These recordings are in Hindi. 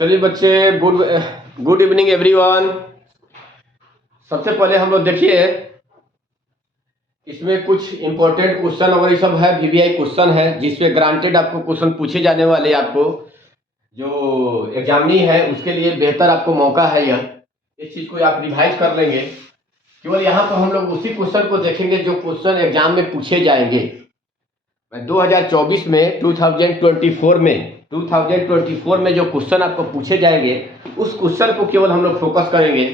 चलिए बच्चे, गुड गुड इवनिंग एवरीवन। सबसे पहले हम लोग देखिए, इसमें कुछ इंपॉर्टेंट क्वेश्चन और ये सब है, वीवीआई क्वेश्चन है जिसपे ग्रांटेड आपको क्वेश्चन पूछे जाने वाले। आपको जो एग्जामिनी है उसके लिए बेहतर आपको मौका है यह। इस चीज़ को आप रिवाइज कर लेंगे। केवल यहाँ पर हम लोग उसी क्वेश्चन को देखेंगे जो क्वेश्चन एग्जाम में पूछे जाएंगे 2024 में, 2024 में जो क्वेश्चन आपको पूछे जाएंगे उस क्वेश्चन को केवल हम लोग फोकस करेंगे।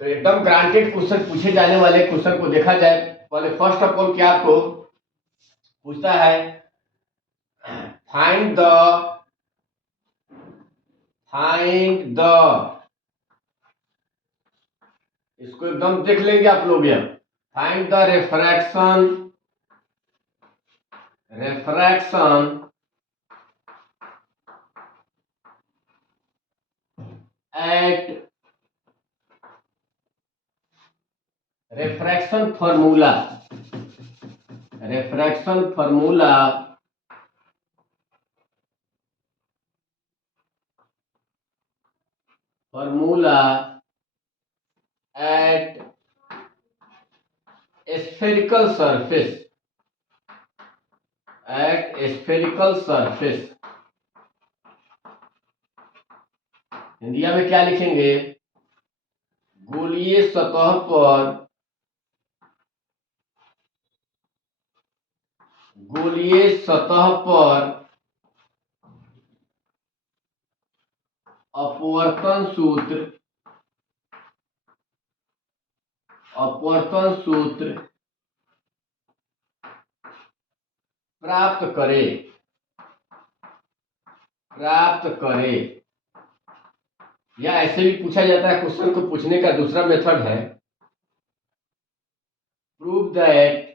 तो एकदम ग्रांटेड क्वेश्चन पूछे जाने वाले क्वेश्चन को देखा जाए। पहले फर्स्ट ऑफ ऑल क्या आपको पूछता है, फाइंड द इसको एकदम देख लेंगे आप लोग। यह find the refraction at refraction formula at spherical surface। Hindi में क्या लिखेंगे, गोलीय सतह पर अपवर्तन सूत्र प्राप्त करे। या ऐसे भी पूछा जाता है, क्वेश्चन को पूछने का दूसरा मेथड है, प्रूव दैट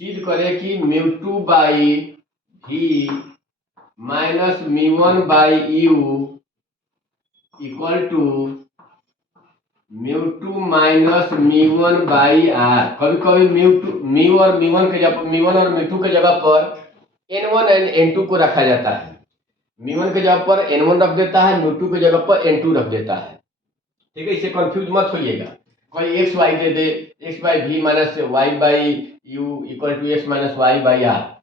सिद्ध करे कि μ2 by v minus μ1 by u equal to μ2 minus μ1 by r। कभी कभी μ और μ1 के जगह पर n1 और n2 को रखा जाता है। μ1 के जगह पर n1 रख देता है, μ2 के जगह पर n2 रख देता है। ठीक है, इसे कंफ्यूज मत होइएगा। कोई एक्स वाई दे दे, x by we minus Y by you equal to x minus Y by R,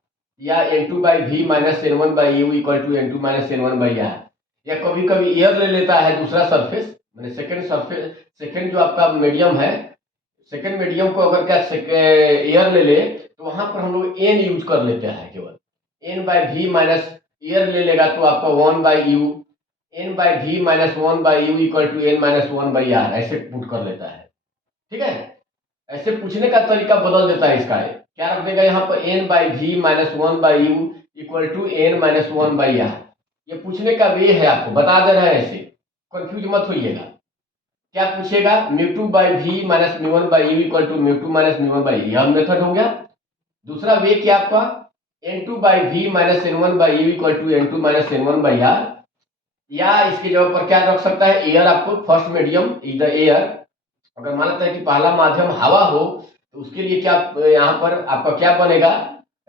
या n2 by we minus n1 by you equal to n2 minus n1 by R. या कभी कभी एयर ले लेता है दूसरा सरफेस, मैंने सेकंड जो आपका मीडियम है, सेकंड मीडियम को अगर क्या एयर ले ले तो वहां पर हम लोग एन यूज कर लेते हैं। केवल एन बाई वी माइनस एयर ले लेगा तो आपका 1 by U, N by we minus 1 by you equal to N minus 1 by R, ऐसे पुट कर लेता है। ठीक है, ऐसे पूछने का तरीका बदल देता है इसका। क्या रख देगा यहाँ पर, N by we minus 1 by you equal to N minus 1 by R. ये पूछने का वे है, आपको बता दे रहे हैं, ऐसे कंफ्यूज मत होइएगा। क्या पूछेगा, μ2 by we minus μ1 by you equal to μ2 minus μ1 by, यह मेथड हो गया। दूसरा वे क्या आपका, n2 by we minus n1 by you equal to n2 minus n1 by R. या इसके जगह पर क्या रख सकता है, एयर, आपको फर्स्ट मीडियम इधर एयर। अगर मान लेते हैं कि पहला माध्यम हवा हो तो उसके लिए क्या यहाँ पर आपका क्या बनेगा,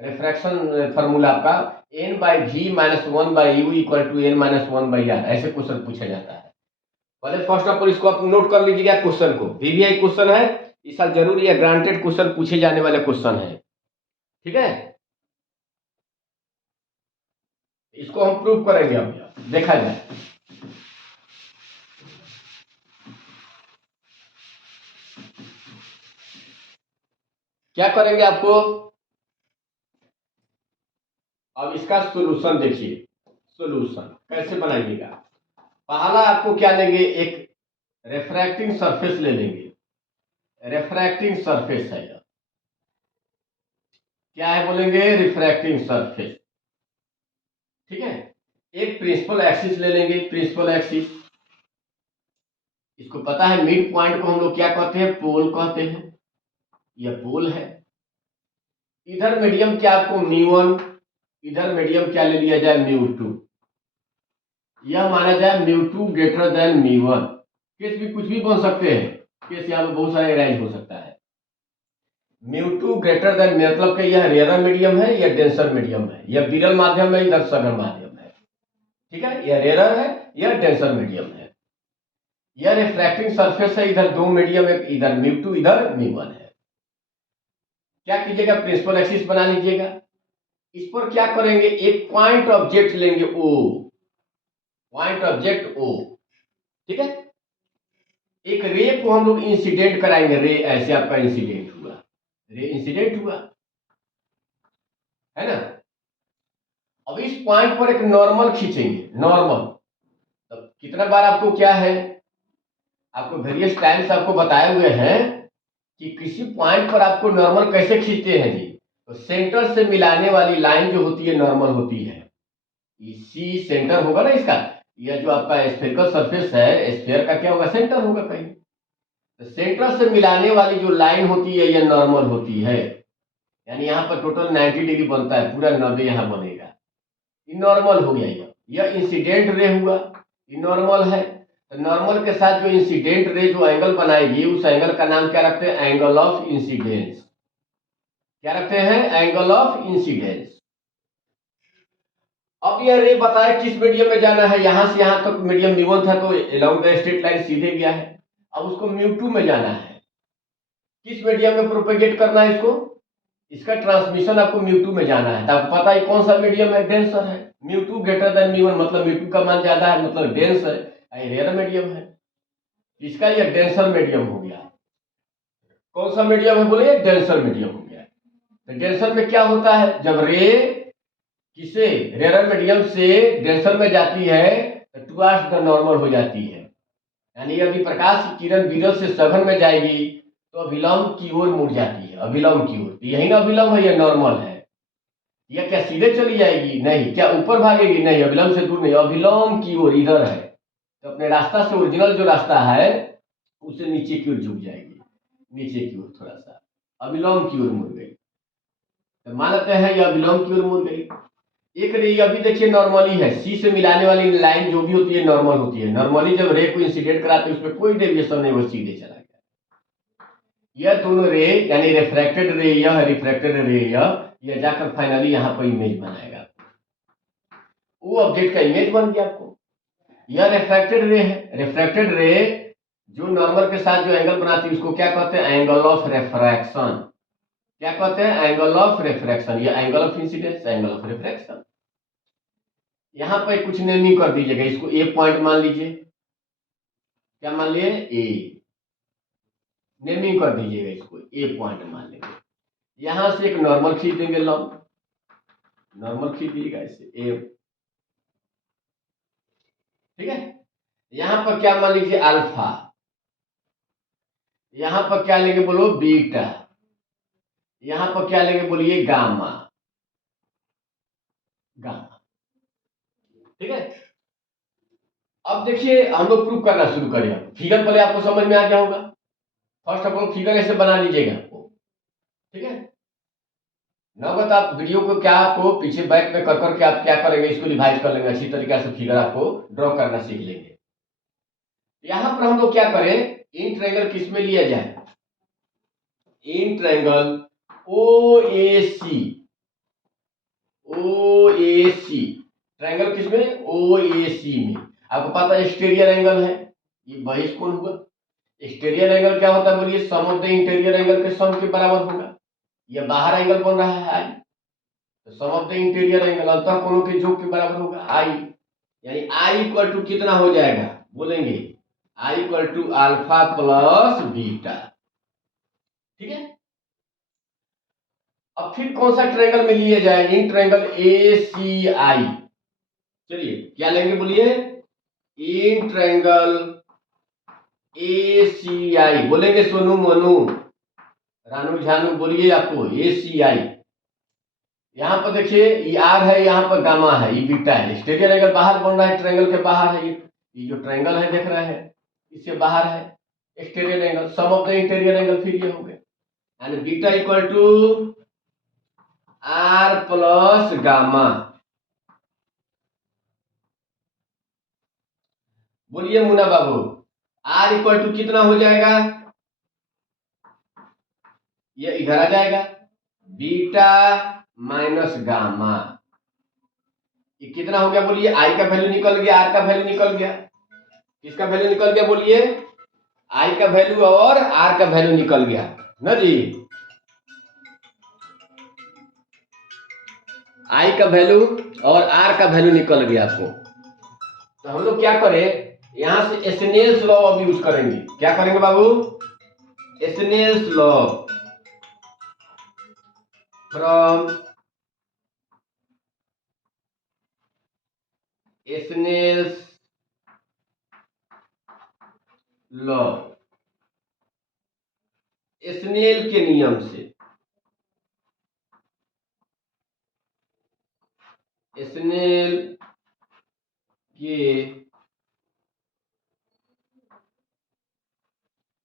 रिफ्रैक्शन फार्मूला आपका n by we minus 1 by you equal to n minus 1 by R. ऐसे क्वेश्चन पूछा जाता है। पहले फर्स्ट ऑफ ऑल इसको आप नोट कर लीजिएगा। क्वेश्चन को वीवीआई क्वेश्चन है, इस साल जरूर ये ग्रांटेड क्वेश्चन पूछे जाने वाले क्वेश्चन है। ठीक है, इसको हम प्रूव करेंगे। अब देखा जाए, क्या करेंगे आपको, अब इसका सॉल्यूशन देखिए। सॉल्यूशन कैसे बनाइएगा, पहला आपको क्या लेंगे, एक रिफ्रैक्टिंग सरफेस ले लेंगे। रिफ्रैक्टिंग सरफेस है, क्या है बोलेंगे, रिफ्रैक्टिंग सरफेस। ठीक है, एक प्रिंसिपल एक्सिस ले लेंगे। प्रिंसिपल एक्सिस, इसको पता है मिड पॉइंट को हम लोग क्या कहते हैं, पोल कहते हैं। यह पोल है। इधर मीडियम क्या आपको μ1, इधर मीडियम क्या ले लिया जाए, μ2। यह माना जाए μ2 ग्रेटर देन μ1। केस भी कुछ भी बन सकते हैं, केस यहाँ पे बहुत सारे अरेंज हो सकता है। म्यू टू ग्रेटर देन, मतलब कि यह रेयर मीडियम है, यह डेंसर मीडियम है, यह विरल माध्यम है, इधर सघन माध्यम है। ठीक है, यह रेयर है, यह डेंसर मीडियम है। यह रिफ्रैक्टिंग सरफेस है, इधर दो मीडियम है, इधर म्यू टू इधर म्यू वन है। क्या कीजिएगा, प्रिंसिपल एक्सिस बना लीजिएगा। इस पर क्या करेंगे, एक पॉइंट ऑब्जेक्ट लेंगे ओ, पॉइंट ऑब्जेक्ट ओ। ठीक है, एक रे को हम लोग इंसिडेंट कराएंगे, रे ऐसे आपका इंसिडेंट हुआ, रे इंसिडेंट हुआ, है ना। अब इस पॉइंट पर एक नॉर्मल खींचेंगे, नॉर्मल। तब कितना बार आपको क्या है, आपको वेरियस टाइम्स आपको बताए हुए हैं कि किसी पॉइंट पर आपको नॉर्मल कैसे खींचते हैं जी। तो सेंटर से मिलाने वाली लाइन जो होती है नॉर्मल होती है, सी सेंटर होगा ना इसका, यह जो आपका स्फेरिकल सरफेस है, स्फीयर का क्या होगा, सेंटर होगा कहीं। तो सेंटर से मिलाने वाली जो लाइन होती है यह नॉर्मल होती है, यानी यहाँ पर टोटल 90 डिग्री बनता है, पूरा 90 यहाँ बनेगा, ये नॉर्मल हो गया। यह इंसिडेंट रे हुआ, ये नॉर्मल है। तो नॉर्मल के साथ जो इंसिडेंट रे जो एंगल बनाएगी, उस एंगल का नाम क्या रखते हैं, एंगल ऑफ इंसिडेंस। क्या रखते हैं, एंगल ऑफ इंसिडेंस। अब यह रे बताए किस मीडियम में जाना है, यहां से यहां तक मीडियम म्यू1 था, तो अलोंग द स्ट्रेट लाइन सीधे गया है। अब उसको म्यू2 में जाना है, किस मीडियम में प्रोपेगेट करना है इसको, इसका ट्रांसमिशन आपको म्यू2 में जाना है। तो आपको पता है कौन सा मीडियम है, डेंसर है। म्यू2 ग्रेटर देन म्यू1, मतलब म्यू2 का मान ज्यादा है, मतलब डेंस है, रेयर मीडियम है। इसका यह डेंसर मीडियम हो गया। कौन सा मीडियम है बोलिए, डेंसर मीडियम हो गया। तो डेंसर में क्या होता है, जब रे किसे रेयर मीडियम से डेंसर में जाती है तो टुवर्ड्स द नॉर्मल हो जाती है, यानी यदि प्रकाश की किरण विरल से सघन में जाएगी तो अभिलंब की ओर मुड़ जाती है, अभिलंब की ओर। तो यही ना अभिलंब है, यह नॉर्मल है। यह क्या सीधे चली जाएगी, नहीं। क्या ऊपर भागेगी, नहीं, अभिलंब से दूर नहीं, अभिलंब की ओर इधर है। तो अपने रास्ता से, ओरिजिनल जो रास्ता है उससे नीचे की ओर झुक जाएगी, नीचे की ओर थोड़ा सा, अभिलंब की ओर मुड़ गई। तो मान लेते हैं यह अभिलंब की ओर मुड़ गई। एक रे अभी देखिए नॉर्मली है, सी से मिलाने वाली लाइन जो भी होती है नॉर्मल होती है। नॉर्मली जब रे को इंसिडेंट कराते हैं उसमें कोई डेविएशन नहीं, वो सीधे चला गया। यह दोनों रे यानी रिफ्रैक्टेड रे, यह रिफ्रैक्टेड रे, यह जाकर फाइनली यहाँ पर इमेज बनाएगा, वो ऑब्जेक्ट का इमेज बन गया आपको। यह रिफ्रैक्टेड रे है। रिफ्रैक्टेड रे जो नॉर्मल के साथ जो एंगल बनाती है उसको क्या कहते हैं, एंगल ऑफ रिफ्रैक्शन। क्या कहते हैं, एंगल ऑफ रिफ्रैक्शन। यह angle of incidence, angle of refraction. यहां पर कुछ नेमिंग कर दीजिएगा, इसको ए पॉइंट मान लीजिए। क्या मान लिए, ए। नेमिंग कर दीजिएगा, इसको ए पॉइंट मान लेंगे। यहां से एक नॉर्मल खींच देंगे, लंब नॉर्मल खींच दीजिएगा इसे ए। ठीक है, यहां पर क्या मान लीजिए, अल्फा। यहां पर क्या लेंगे बोलो, बीटा। यहां पर क्या लेंगे बोलिए, गामा। गामा, ठीक है। अब देखिए हम लोग प्रूव करना शुरू करें। फिगर पहले आपको समझ में आ गया होगा। फर्स्ट ऑफ ऑल फिगर ऐसे बना लीजिएगा आपको, ठीक है। नवगत आप वीडियो को क्या आपको पीछे बैक में कर करके आप क्या करेंगे, इसको रिवाइज कर लेंगे, अच्छी तरीके से फिगर आपको ड्रॉ करना सीख लेंगे। यहां पर हम लोग क्या करें, इन ट्रायंगल किस में लिया जाए, in triangle O A C. O A C triangle किसमें, ओ ए सी में। आपको पता है एक्सटीरियर एंगल है, ये बहिष कोण हुआ। एक्सटीरियर एंगल क्या होता है बोलिए, सम ऑफ द इंटीरियर एंगल के सम के बराबर होगा। यह बाहर एंगल बन रहा है आई, तो सम ऑफ द इंटीरियर एंगल अंतः कोणों के योग के बराबर होगा आई। यानी आई इक्वल टू कितना हो जाएगा बोलेंगे, I equal to alpha plus beta. ठीक है, अब फिर कौन सा ट्रायंगल में लिए जाए, इन ट्रायंगल ए सी आई। चलिए क्या लेंगे बोलिए, इन ट्रायंगल ए सी आई। बोलेंगे सोनू मोनू रानू झानू, बोलिए आपको ए सी आई। यहाँ पर देखिए ये आर है, यहाँ पर गामा है, ये बीटा है। एक्सटीरियर एंगल बाहर बन रहा है, ट्रायंगल के बाहर है। ये जो ट्रायंगल है देख रहे हैं, इससे बाहर है exterior angle, sum of the interior angle फिर ये हो गए। And beta equal to R plus gamma. बोलिए मुन्ना बाबू, आर इक्वल टू कितना हो जाएगा, ये इधर आ जाएगा, बीटा माइनस गामा। ये कितना हो गया बोलिए? आई का वैल्यू निकल गया, आर का वैल्यू निकल गया। किसका वैल्यू निकल गया बोलिए? आई का वैल्यू और आर का वैल्यू निकल गया ना जी। आई का वैल्यू और आर का वैल्यू निकल गया आपको। तो हम लोग क्या करें, यहां से स्नेल्स लॉ अब यूज करेंगे। क्या करेंगे बाबू? Snell's law from Snell's law, Snell के नियम से, स्नेल के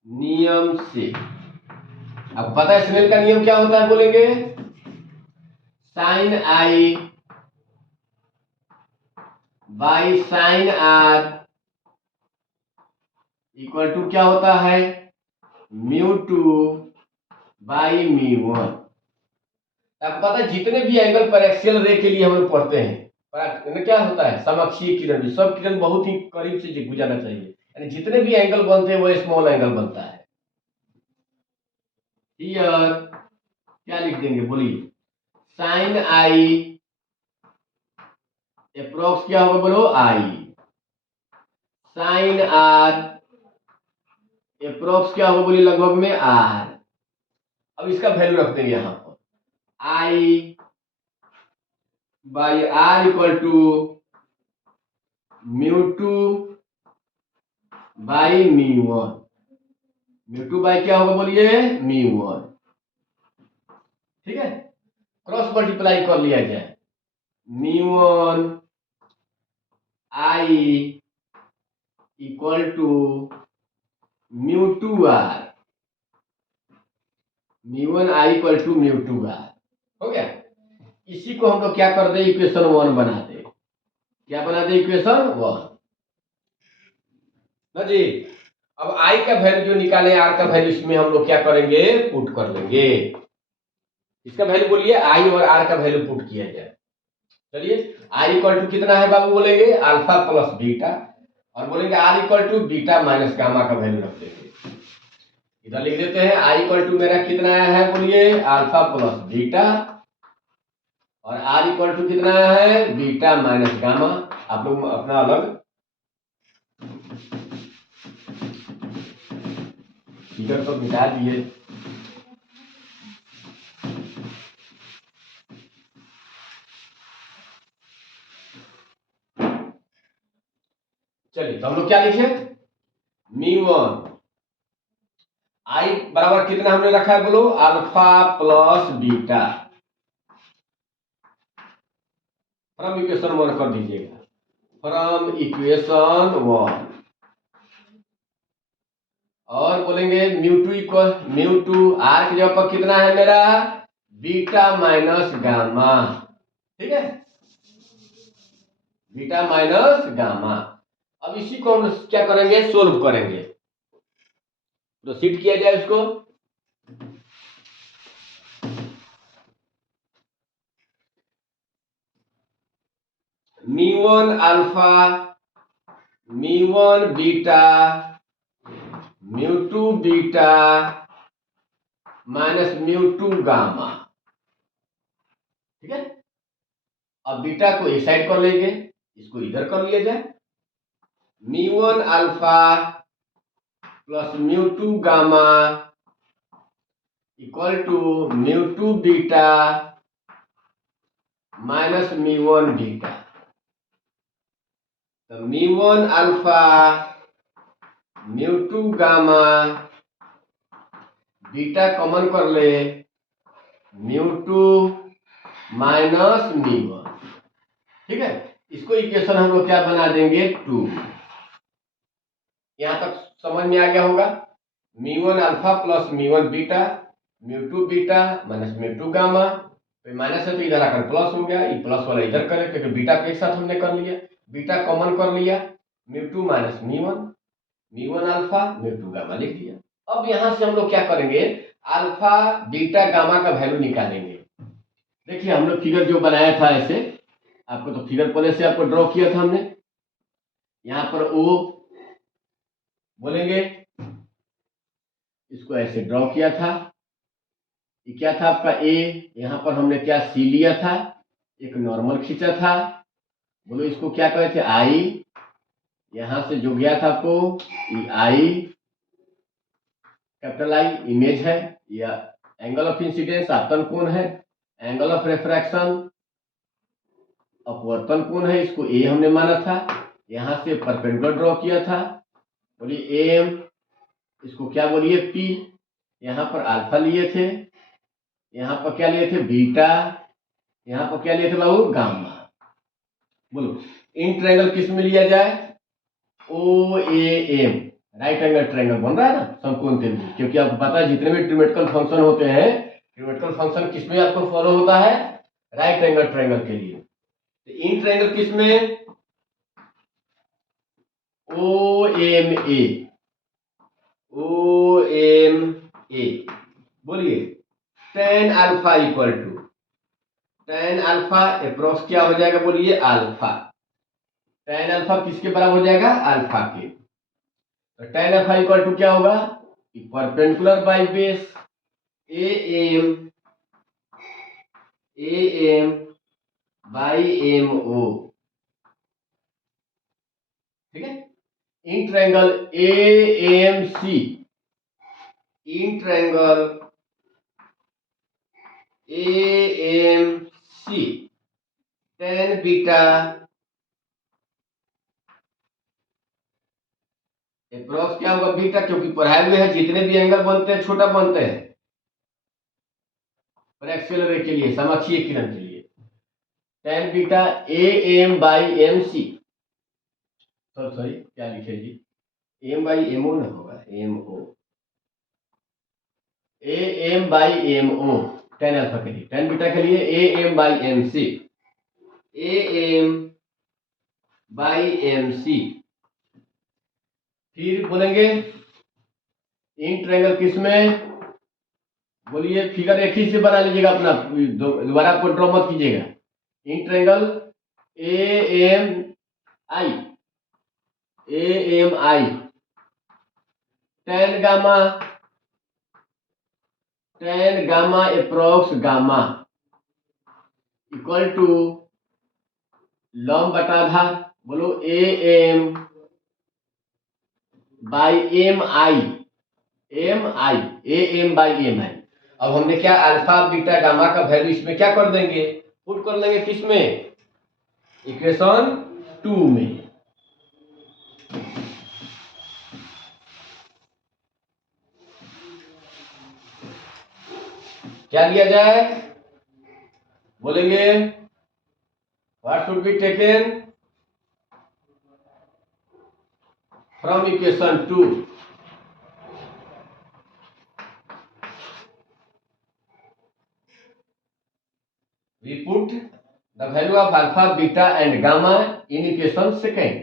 नियम से। अब पता है स्नेल का नियम क्या होता है बोलेंगे? Sine I by sine R equal to क्या होता है? Mu two by mu one. आपको पता है जितने भी एंगल पर एक्सियल रे के लिए हम लोग पढ़ते हैं, पर क्या होता है? समअक्षीय किरण भी, सब किरण बहुत ही करीब से गुजरना चाहिए, यानी जितने भी एंगल बनते हैं वो स्मॉल एंगल बनता है। हियर क्या लिख देंगे बोलिए? साइन आई अप्रोक्स क्या होगा बोलो? आई। साइन आर अप्रोक्स क्या होगा बोलिए? लगभग में आर। अब इसका वैल्यू रख देंगे यहां पर, I by R equal to mu two by mu one. Mu two by क्या होगा बोलिए? Mu one. ठीक है, क्रॉस मल्टीप्लाई कर लिया जाए, mu one I equal to mu two R. Mu one I equal to mu two R हो गया। इसी को हम लोग क्या कर दे? इक्वेशन वन बना दे। क्या बना दे? इक्वेशन वन ना जी। अब आई का वैल्यू जो निकाले, आर का वैल्यू इसमें हम लोग क्या करेंगे? पुट कर लेंगे। इसका वैल्यू बोलिए, आई और आर का वैल्यू पुट किया जाए। चलिए, आई इक्वल टू कितना है बाबू? बोलेंगे अल्फा प्लस बीटा, और बोलेंगे R equal to beta minus gamma का वैल्यू रख देंगे। इधर लिख देते हैं, आई इक्वल टू मेरा कितना आया है बोलिए? अल्फा प्लस बीटा, और आर इक्वल टू कितना आया है? Beta minus gamma. आप लोग अपना अलग फिगर तो मिटा दिए। चलिए, तो हम लोग क्या लिखे? म्यू वन आई बराबर कितना हमने रखा है बोलो? Alpha plus beta. From equation one कर दीजिएगा, फ्रॉम इक्वेशन वन। और बोलेंगे mu two equal mu two, R की जगह पर कितना है मेरा? Beta minus gamma. ठीक है, बीटा माइनस गामा। अब इसी को हम क्या करेंगे? सोल्व करेंगे। प्रोसीड किया जाए इसको। Mu one alpha, mu one beta, mu two beta minus mu two gamma. ठीक है, अब बीटा को इस साइड कर लेंगे, इसको इधर कर लिया जाए। Mu one alpha plus mu two gamma equal to mu two beta minus mu one beta. तो mu one alpha mu two gamma, beta common कर ले, mu two minus mu one. ठीक है, इसको इक्वेशन हम लोग क्या बना देंगे? टू। यहां तक समझ में आ गया होगा? Mu one alpha plus mu one beta, mu two beta minus mu two gamma. तो माइनस है तो इधर आकर प्लस हो गया, ये प्लस वाला इधर करें क्योंकि बीटा को एक साथ हमने कर लिया, बीटा कॉमन कर लिया, mu two minus mu one alpha mu two gamma लिख दिया। अब यहां से हम लोग क्या करेंगे? अल्फा बीटा गामा का वैल्यू निकालेंगे। देखिए हम लोग फिगर जो बनाया था ऐसे, आपको तो फिगर पहले से आपको ड्रॉ किया था हमने। यहाँ पर ओ बोलेंगे, इसको ऐसे ड्रॉ किया था। ये क्या था आपका ए, यहाँ पर हमने क्या सी लिया था, एक नॉर्मल खींचा था। बोलो इसको क्या कहते थे, आई। यहां से जो गया था आपको ये आई, कैपिटल आई इमेज है, या एंगल ऑफ इंसिडेंस आपतन कोण है, एंगल ऑफ रिफ्रैक्शन अपवर्तन कोण है, इसको ए हमने माना था। यहां से परपेंडिकुलर ड्रॉ किया था, बोलिए एम, इसको क्या बोलिए पी। यहाँ पर अल्फा लिए थे, यहाँ पर क्या लिए थे बीटा, यहाँ पर क्या लिए थे बाबू गामा। बोलो इन ट्रायंगल किस में लिया जाए, O A M, right angle triangle बन रहा है ना समकोण त्रिभुज। क्योंकि आपको पता है जितने भी ट्रिमेटिकल फंक्शन होते हैं, ट्रिमेटिकल फंक्शन किस में आपको फॉलो होता है, राइट एंगल ट्रायंगल के लिए। तो इन ट्रायंगल किस में, O M A, O M A. बोलिए tan alpha equal to, tan alpha approx क्या हो जाएगा, बोलिए अल्फा। tan अल्फा किसके बराबर हो जाएगा, अल्फा के। तो tan अल्फा इक्वल टू क्या होगा, perpendicular by base A M by M O. ठीक है, in triangle A M C, in triangle A M C tan beta approx क्या होगा बीटा, क्योंकि पढ़ाए हुए हैं जितने भी एंगल बनते हैं छोटा बनते हैं पर एक्सेल रे के लिए, समाक्षीय किरण के लिए। tan beta A M by M C, sorry क्या लिखे जी, एम बाई एम ओ ना होगा, M O, A M by M O tan alpha के लिए, tan बीटा के लिए A M by M C, A M by M C. फिर बोलेंगे इन ट्रायंगल किस में, बोलिए फिगर एक ही से बना लीजिएगा अपना, दोबारा आपको ड्रॉ मत कीजिएगा। इन triangle A M I, A M I tan gamma, tan gamma approx gamma equal to long बटा आधार, बोलो A M by M I, M I, A M by M I. अब हमने क्या अल्फा बीटा गामा का वैल्यू इसमें क्या कर देंगे, पुट कर लेंगे किस में, इक्वेशन 2 में। क्या लिया जाए, बोलेंगे what should be taken from equation 2, we put the value of alpha beta and gamma in equation second।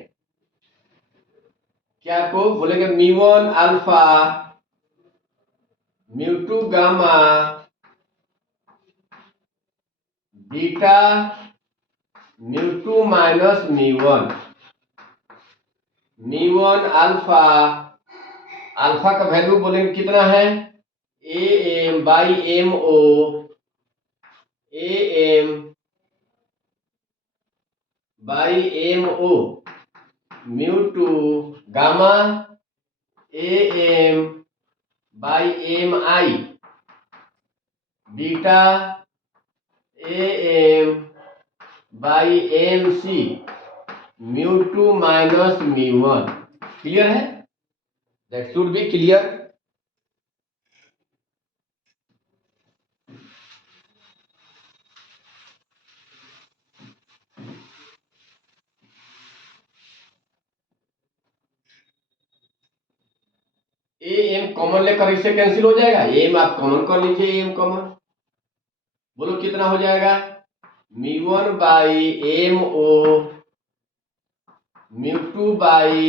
क्या को बोलेंगे μ1 alpha, μ2 gamma, beta μ2 minus μ1, μ1 alpha, alpha का वैल्यू बोलेंगे कितना है, A M by M O, A M by M O, μ2 gamma A M by M I, beta A M by M C, μ2 minus μ1। Clear है, that should be clear. A M common लेकर इससे कैंसिल हो जाएगा, एम आप कॉमन कर लीजिए, एम कॉमन, बोलो कितना हो जाएगा, μ1 by M O, μ2 by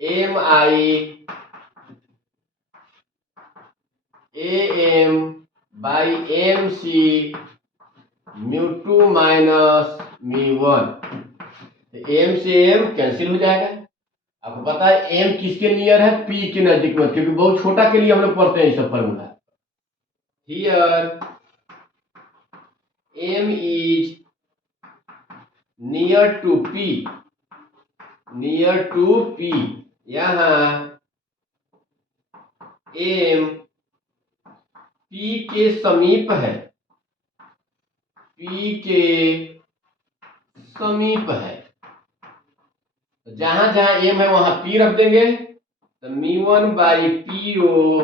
M I, AM by MC μ2 minus μ1। M से एम कैंसिल हो जाएगा। आपको पता है एम किसके नियर है, पी के नजदीक में, क्योंकि बहुत छोटा के लिए हम लोग पढ़ते हैं ये सब formula. Here M is near to P, near to P, यहाँ एम पी के समीप है, पी के समीप है। जहां जहां एम है वहां पी रख देंगे, तो μ1 by P O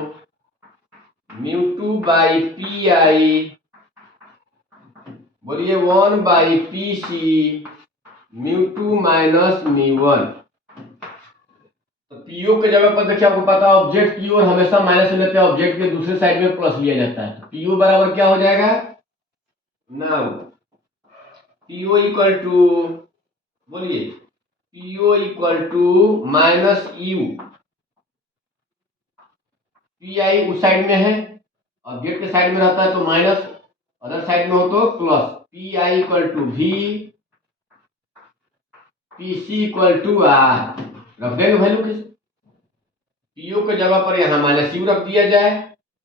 μ2 by P I, बोलिए 1 बाई पी सी μ2 माइनस μ1। तो पीओ के जगह पर देखिए, आपको पता है ऑब्जेक्ट की ओर हमेशा माइनस हो जाता है, ऑब्जेक्ट के दूसरे साइड में प्लस लिया जाता है। पीओ बराबर क्या हो जाएगा, नाउ पीओ इक्वल टू, बोलिए PO equal to minus U, P I उस साइड में है, ऑब्जेक्ट के साइड में रहता है तो माइनस, अदर साइड में हो तो plus. P I equal to V, P C equal to R, रख देंगे वैल्यू किस, पीओ के जगह पर यहाँ माइनस यू रख दिया जाए,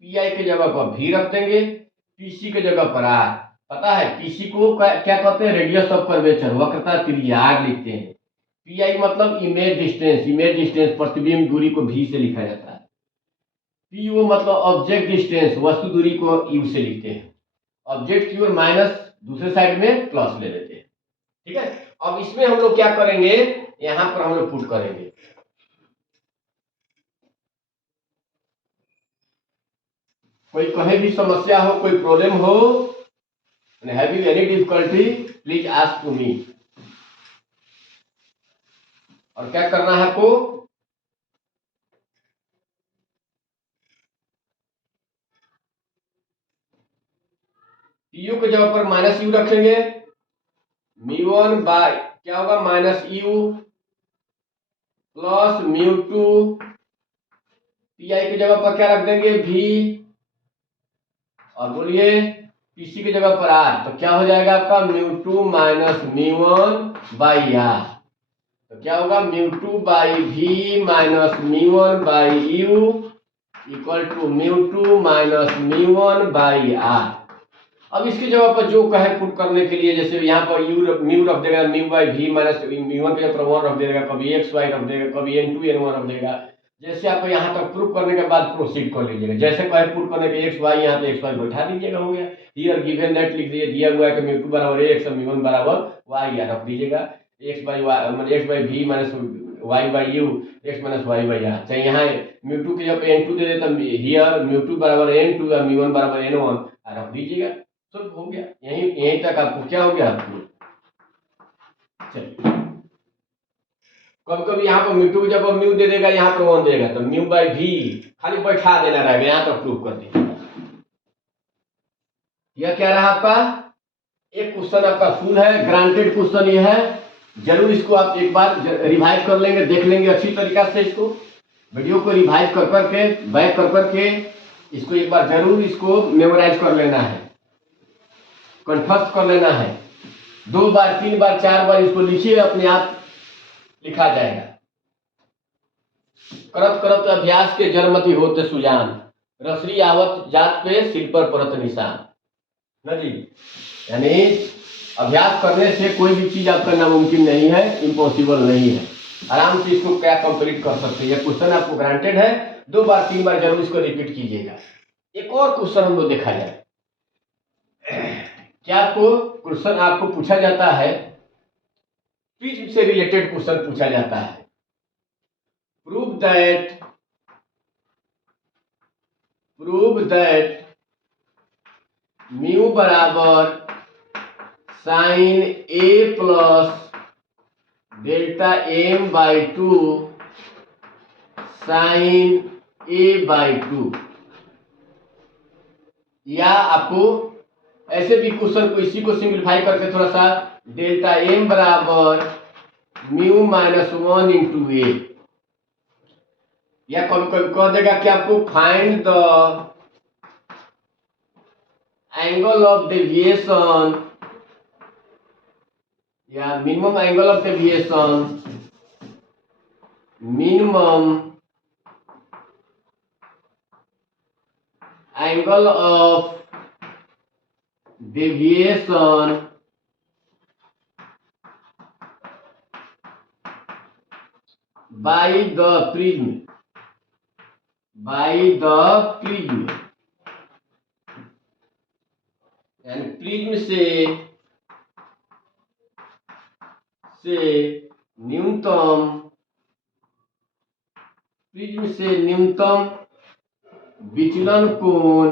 पी आई के जगह पर वी रख देंगे, पीसी के जगह पर आर। पता है पीसी को क्या कहते हैं, रेडियस ऑफ कर्वेचर, वक्रता त्रिज्या आर लिखते हैं। पी आई मतलब इमेज डिस्टेंस, इमेज डिस्टेंस प्रतिबिंब दूरी को भी से लिखा जाता है। पीओ मतलब ऑब्जेक्ट डिस्टेंस, वस्तु दूरी को यू से लिखते हैं। ऑब्जेक्ट की ओर माइनस, दूसरे साइड में प्लस ले लेते हैं, ठीक है। अब इसमें हम लोग क्या करेंगे, यहां पर हम लोग पुट करेंगे। कोई कहीं भी समस्या हो, कोई प्रॉब्लम हो, having any difficulty please ask to me. और क्या करना है आपको, पीयू के जगह पर माइनस यू रखेंगे, μ1 बाय क्या होगा minus U plus μ2, P I की जगह पर क्या रख देंगे भी, और बोलिए पीसी की जगह पर आर, तो क्या हो जाएगा आपका μ2 माइनस μ1 बाई आर। तो क्या होगा μ2 बाई भी minus μ1 by you equal to μ2 minus μ1 by R. अब इसकी जगह पर जो कहे पुट करने के लिए, जैसे यहाँ पर यू म्यू रख देगा, म्यू बाई भी माइनस μ1 के जगह 1 रख देगा, कभी एक्स वाई रख देगा, कभी n2 n1 रख देगा। जैसे आप यहाँ तक प्रूफ करने के बाद प्रोसीड कर लीजिएगा। जैसे कहे पुट करने के एक्स वाई, यहाँ पे एक्स वाई बैठा दीजिएगा, हो गया। हियर गिवन दैट लिख दीजिए, दिया हुआ है कि μ2 बराबर एक्स और μ1 बराबर वाई, यहाँ रख दीजिएगा। एक्स बाई वाई मतलब एक्स बाई भी minus Y by U, X minus Y by R. चाहे यहाँ μ2 की जगह n2 दे देता, हियर μ2 बराबर n2 और μ1 बराबर n1 रख दीजिएगा, तो हो गया। यहीं तक आपको क्या हो गया आपको। चलिए कभी कभी यहाँ पर μ2 जब म्यू दे देगा, यहाँ पर 1 देगा, तो म्यू बाई भी खाली बैठा देना रहेगा, यहाँ तक प्रूफ कर दीजिएगा। यह क्या रहा आपका, एक क्वेश्चन आपका फुल है, ग्रांटेड क्वेश्चन ये है। जरूर इसको आप एक बार रिवाइज कर लेंगे, देख लेंगे अच्छी तरीका से, इसको वीडियो को रिवाइज कर करके, बैक कर करके इसको एक बार जरूर इसको मेमोराइज कर लेना है, कंठस्थ कर लेना है। 2 बार 3 बार 4 बार इसको लिखिए, अपने आप लिखा जाएगा। करत करत अभ्यास के जरमती होते सुजान, रसरी आवत जात पे सिर पर परत निशान, न जी। यानी अभ्यास करने से कोई भी चीज आपका नामुमकिन नहीं है, इम्पॉसिबल नहीं है। आराम से इसको क्या कंप्लीट कर सकते हैं। क्वेश्चन आपको ग्रांटेड है, 2 बार 3 बार जरूर इसको रिपीट कीजिएगा। एक और क्वेश्चन हम लोग देखा जाए, क्या आपको क्वेश्चन आपको पूछा जाता है, पिच से रिलेटेड क्वेश्चन पूछा जाता है। प्रूव दैट म्यू बराबर sine A plus delta M by 2 sine A by 2, या आपको ऐसे भी क्वेश्चन को इसी को सिंप्लीफाई करके थोड़ा सा डेल्टा एम बराबर म्यू माइनस 1 इंटू ए, या कभी कभी कह देगा कि आपको find the angle of deviation या minimum angle of deviation, minimum angle of deviation by the prism, by the prism, यानी प्रिज्म से न्यूनतम, प्रिज्म से न्यूनतम विचलन कोण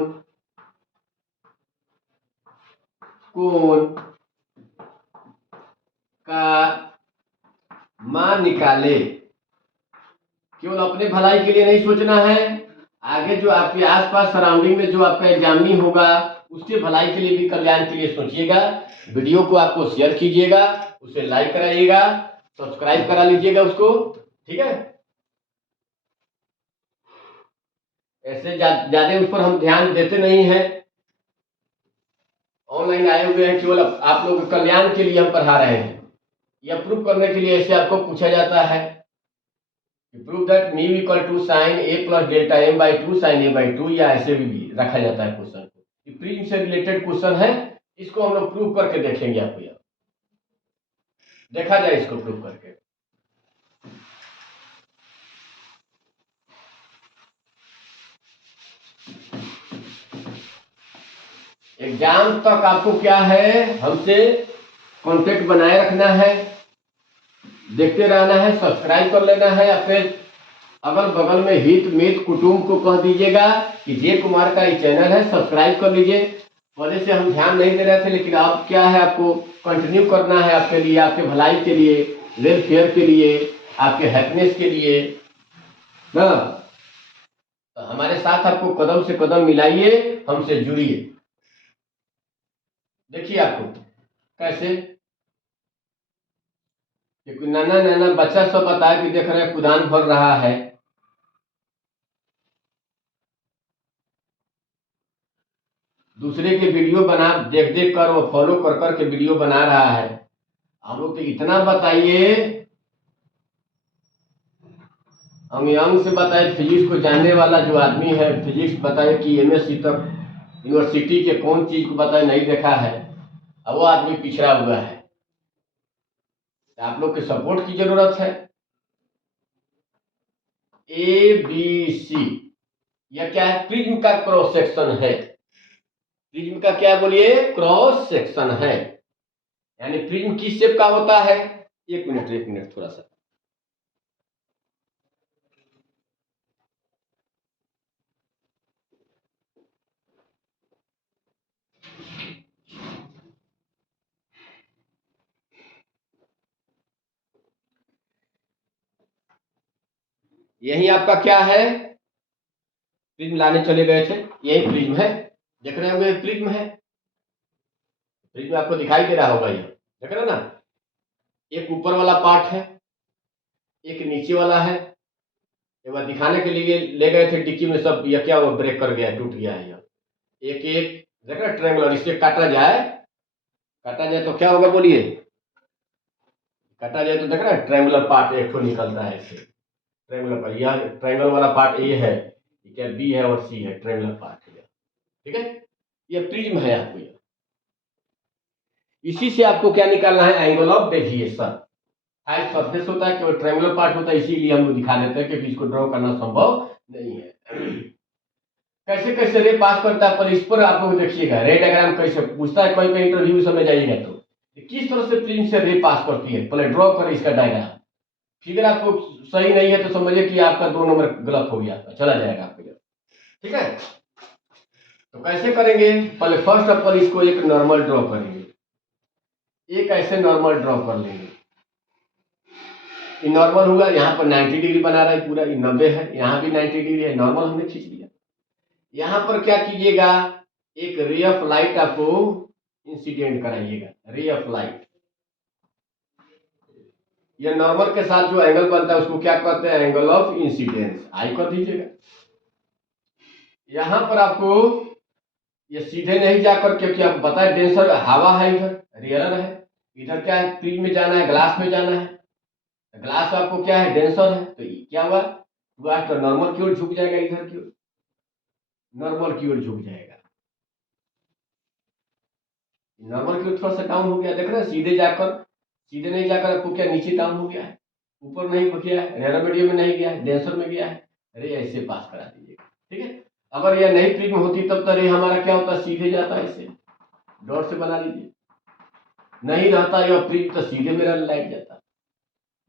का मान निकाले। केवल अपने भलाई के लिए नहीं सोचना है, आगे जो आपके आसपास सराउंडिंग में जो आपका एग्जामी होगा उसके भलाई के लिए भी, कल्याण के लिए सोचिएगा। वीडियो को आपको शेयर कीजिएगा, उसे लाइक कराइएगा, सब्सक्राइब करा लीजिएगा उसको, ठीक है। ऐसे ज्यादा उस पर हम ध्यान देते नहीं हैं, ऑनलाइन आए हुए हैं, केवल आप लोगों के कल्याण के लिए हम पढ़ा रहे हैं। यह प्रूफ करने के लिए ऐसे आपको पूछा जाता है, prove that mu equal to sine A plus delta M by 2 sine A by 2, या ऐसे भी रखा जाता है क्वेश्चन को। प्रिज्म से रिलेटेड क्वेश्चन है, इसको हम लोग प्रूव करके देखेंगे आपको। यहाँ देखा जाए इसको प्रूव करके। एग्जाम तक आपको क्या है, हमसे कांटेक्ट बनाए रखना है, देखते रहना है, सब्सक्राइब कर लेना है, या फिर अगल बगल में हित मित कुटुंब को कह दीजिएगा कि जे कुमार का ये चैनल है, सब्सक्राइब कर लीजिए। पहले से हम ध्यान नहीं दे रहे थे, लेकिन अब क्या है, आपको कंटिन्यू करना है, आपके लिए, आपके भलाई के लिए, वेलफेयर के लिए, आपके हैप्पीनेस के लिए ना। तो हमारे साथ आपको कदम से कदम मिलाइए, हमसे जुड़िए। देखिए आपको कैसे, क्योंकि नाना नाना बच्चा सब बताया कि देख रहे हैं कुदान भर रहा है। दूसरे के वीडियो बना देख देख कर, वो फॉलो कर कर के वीडियो बना रहा है। हम लोग तो इतना बताइए, हम अंग से बताए, फिजिक्स को जानने वाला जो आदमी है, फिजिक्स बताए कि एमएससी तक यूनिवर्सिटी के कौन चीज को बताए नहीं देखा है, अब वो आदमी पिछड़ा हुआ है। आप लोग के सपोर्ट की जरूरत है। ए बी सी, यह क्या है, प्रिज्म का क्रॉस सेक्शन है। प्रिज्म का क्या बोलिए, क्रॉस सेक्शन है। यानी प्रिज्म किस शेप का होता है, एक मिनट थोड़ा सा, यही आपका क्या है, प्रिज्म लाने चले गए थे, यही प्रिज्म है, देख रहे होंगे प्रिज्म है। प्रिज्म आपको दिखाई दे रहा होगा, ये देख रहे हो ना, एक ऊपर वाला पार्ट है, एक नीचे वाला है। एक बार दिखाने के लिए ले गए थे डिक्की में, सब यह क्या हुआ, ब्रेक कर गया, टूट गया है। यह एक एक देख रहे ट्रायंगुलर, इससे काटा जाए तो क्या होगा बोलिए, काटा जाए तो देख रहे ट्रायंगुलर पार्ट एक तो निकलता है इससे, ट्रायंगुलर पार्ट, यह ट्रायंगल वाला पार्ट ए है, क्या बी है और सी है, ट्रायंगुलर पार्ट है, ठीक है। यह प्रिज्म है आपको, इसी से आपको क्या निकालना है, angle of deviation. Height surface होता है, केवल ट्रायंगुलर पार्ट होता है, इसीलिए हम लोग दिखा देते हैं, क्योंकि इसको ड्रॉ करना संभव नहीं है। कैसे कैसे रे पास करता है, पर इस पर आप लोग देखिएगा, रे डायग्राम कैसे पूछता है, कोई इंटरव्यू समय जाइएगा तो किस तरह से प्रिज्म से रे पास करती है, पहले ड्रॉ करें इसका डायग्राम। फिगर आपको सही नहीं है तो समझिए कि आपका 2 नंबर गलत हो गया, चला जाएगा आपका, ठीक है। तो कैसे करेंगे, पहले फर्स्ट ऑफ ऑल इसको एक नॉर्मल ड्रॉ करेंगे, एक ऐसे नॉर्मल ड्रॉ कर लेंगे। ये नॉर्मल हुआ, यहाँ पर 90 डिग्री बना रहा है पूरा, ये 90 है, यहाँ भी 90 डिग्री है, नॉर्मल हमने खींच लिया। यहाँ पर क्या कीजिएगा, एक रे ऑफ लाइट आपको इंसिडेंट कराइएगा, रे ऑफ लाइट। यह नॉर्मल के साथ जो एंगल बनता है उसको क्या कहते हैं, एंगल ऑफ इंसिडेंस, आई कर दीजिएगा। यहां पर आपको ये सीधे नहीं जाकर, क्योंकि आपको पता है डेंसर हवा है, इधर रेयर है, इधर क्या है फ्रिज में जाना है, ग्लास में जाना है, ग्लास आपको क्या है डेंसर है, तो ये क्या हुआ ग्लास तो नॉर्मल की ओर झुक जाएगा, इधर की ओर नॉर्मल की ओर झुक जाएगा, नॉर्मल की ओर थोड़ा सा डाउन हो गया, देख रहे हैं सीधे जाकर, सीधे नहीं जाकर आपको क्या नीचे डाउन हो गया है, ऊपर नहीं गया है, रेयर मीडियम में नहीं गया है, डेंसर में गया है, अरे ऐसे पास करा दीजिएगा, ठीक है। अगर यह नहीं प्रिज्म होती तब तो रे हमारा क्या होता सीधे जाता है, इसे डॉट से बना लीजिए, नहीं रहता यह प्रिज्म तो सीधे मेरा लाइट जाता,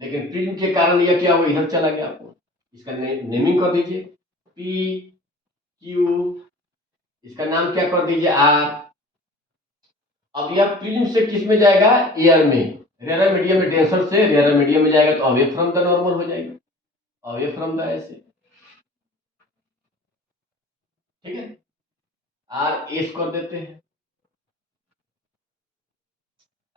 लेकिन प्रिज्म के कारण यह क्या हुआ इधर चला गया, आपको इसका नेमिंग कर दीजिए पी क्यू, इसका नाम क्या कर दीजिए आर। अब यह प्रिज्म से किस में जाएगा एयर में, रेयर मीडियम में, डेंसर से रेयर मीडियम में जाएगा तो अवे फ्रॉम द नॉर्मल हो जाएगा, अवे फ्रॉम द ऐसे, ठीक है, आर एस कर देते हैं।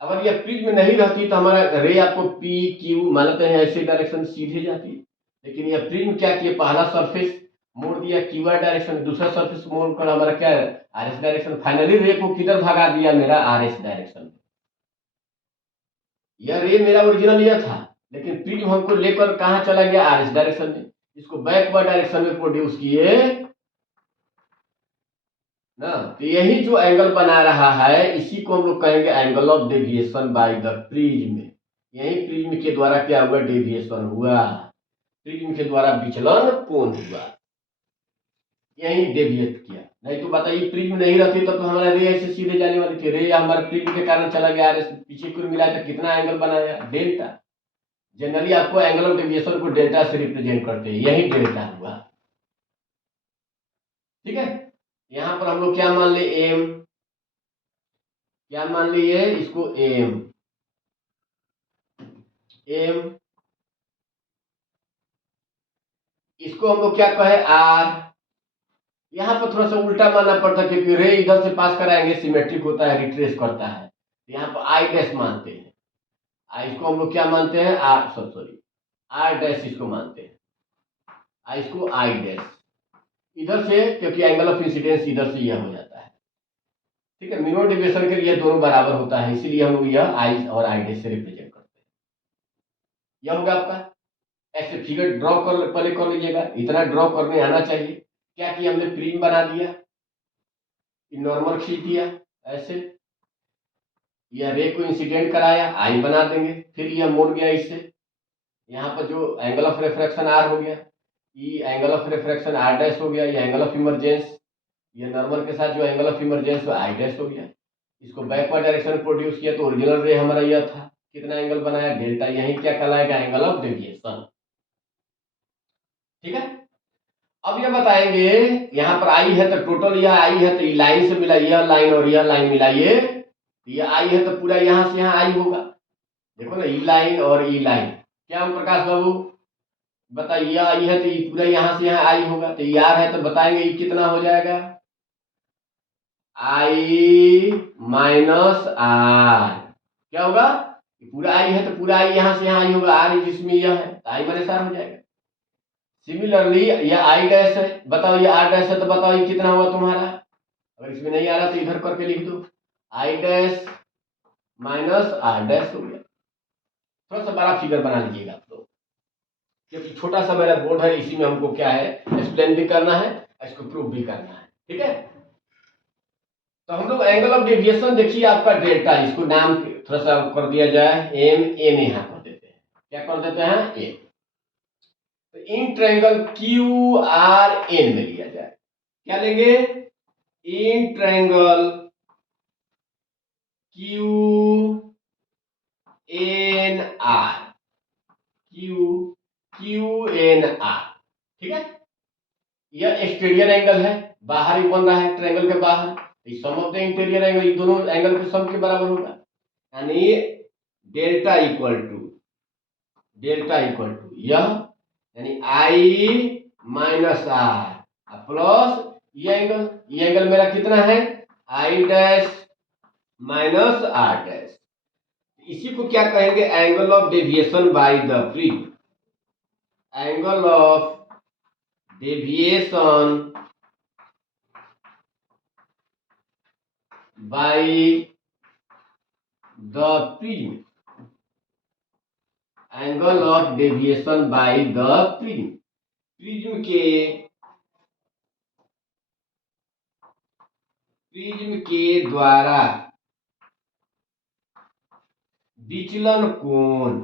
अगर यह प्रिज्म नहीं रहती तो हमारा रे आपको पी क्यू मानते हैं ऐसे डायरेक्शन सीधे जाती है, लेकिन यह प्रिज्म क्या किया पहला सरफेस मोड़ दिया क्यू आर डायरेक्शन में, दूसरा सरफेस मोड़ कर हमारा क्या है आर एस डायरेक्शन, फाइनली रे को किधर भगा दिया मेरा आर एस डायरेक्शन में। यह रे मेरा ओरिजिनल यह था, लेकिन प्रिज्म हमको लेकर कहाँ चला गया आर एस डायरेक्शन में, इसको बैकवर्ड डायरेक्शन में प्रोड्यूस किए ना, तो यही जो एंगल बना रहा है इसी को हम लोग कहेंगे angle of deviation by the prism. यही प्रिज्म के द्वारा क्या हुआ डेविएशन हुआ, प्रिज्म के द्वारा विचलन पूर्ण हुआ, यही डेविएट किया। नहीं तो बताइए प्रिज्म नहीं रहती तब तो हमारा रे ऐसे सीधे जाने वाली थी, रे हमारे प्रिज्म के कारण चला गया, पीछे को मिलाया तो कितना एंगल बनाया डेल्टा, जनरली आपको एंगल ऑफ डेविएशन को डेल्टा से रिप्रेजेंट करते हैं, यही डेल्टा हुआ, ठीक है। यहाँ पर हम लोग क्या मान ले एम, क्या मान लिए इसको एम, एम इसको हम लोग क्या कहे आर, यहाँ पर थोड़ा सा उल्टा मानना पड़ता है क्योंकि रे इधर से पास कराएंगे सिमेट्रिक होता है रिट्रेस करता है, यहाँ पर आई डैश मानते हैं, आई इसको हम लोग क्या मानते हैं आर सॉरी आर डैश इसको मानते हैं, आई इसको आई डैश इधर से, क्योंकि एंगल ऑफ इंसिडेंस इधर से यह हो जाता है, ठीक है, मिनिमम डेविएशन के लिए दोनों बराबर होता है, इसीलिए हम लोग यह आई और आई डैश से रिप्रेजेंट करते हैं। यह होगा आपका, ऐसे फिगर ड्रॉ कर पहले कर लीजिएगा, इतना ड्रॉ करने आना चाहिए, क्या किया हमने प्रिज्म बना दिया, नॉर्मल खींच दिया ऐसे, यह रे को इंसिडेंट कराया आई बना देंगे, फिर यह मोड़ गया इससे, यहाँ पर जो एंगल ऑफ रिफ्रैक्शन आर हो गया, ये angle of refraction R dash हो गया, ये एंगल ऑफ इमरजेंस, ये नॉर्मल के साथ जो angle of emergence I dash हो गया, इसको बैकवर्ड डायरेक्शन प्रोड्यूस किया तो ओरिजिनल रे हमारा यह था, कितना एंगल बनाया डेल्टा, यही क्या कहलाएगा एंगल ऑफ डेविएशन, ठीक है। अब ये बताएंगे यहाँ पर आई है तो टोटल यह आई है तो लाइन से मिला, यह लाइन और यह लाइन मिलाइए, ये आई है तो पूरा यहाँ से यहाँ आई होगा, देखो ना ई लाइन और ई लाइन, क्या हम प्रकाश बाबू बताइए, आई है तो ये पूरा यहाँ से यहाँ आई होगा, तो यार है तो बताएंगे ये कितना हो जाएगा आई माइनस आर, क्या होगा पूरा आई है तो पूरा आई यहाँ से यहाँ आई होगा, आर जिसमें यह है तो आई माइनस आर हो जाएगा। सिमिलरली यह आई डैश है, बताओ ये आर डैश है तो बताओ ये कितना हुआ तुम्हारा, अगर इसमें नहीं आ रहा तो इधर करके लिख दो I dash minus R dash हो गया। थोड़ा सा बड़ा फिगर बना लीजिएगा आप लोग, क्योंकि छोटा सा मेरा बोर्ड है, इसी में हमको क्या है एक्सप्लेन भी करना है, इसको प्रूव भी करना है, ठीक है। तो हम लोग एंगल ऑफ डेविएशन देखिए आपका डेल्टा, इसको नाम थोड़ा सा कर दिया जाए एम एन, यहाँ कर देते हैं, क्या कर देते हैं एम, तो in triangle Q R N में लिया जाए, क्या लेंगे in triangle Q N R, Q Q N R, ठीक है। यह एक्सटीरियर एंगल है, बाहर ही बन रहा है ट्रायंगल के बाहर, सम ऑफ द इंटीरियर एंगल, ये दोनों एंगल के सम के बराबर होगा, यानी डेल्टा इक्वल टू यह, यानी आई माइनस आर प्लस ये एंगल मेरा कितना है I dash minus R dash, इसी को क्या कहेंगे angle of deviation by the prism, angle of deviation by the prism, angle of deviation by the prism. Prism के द्वारा विचलन कोण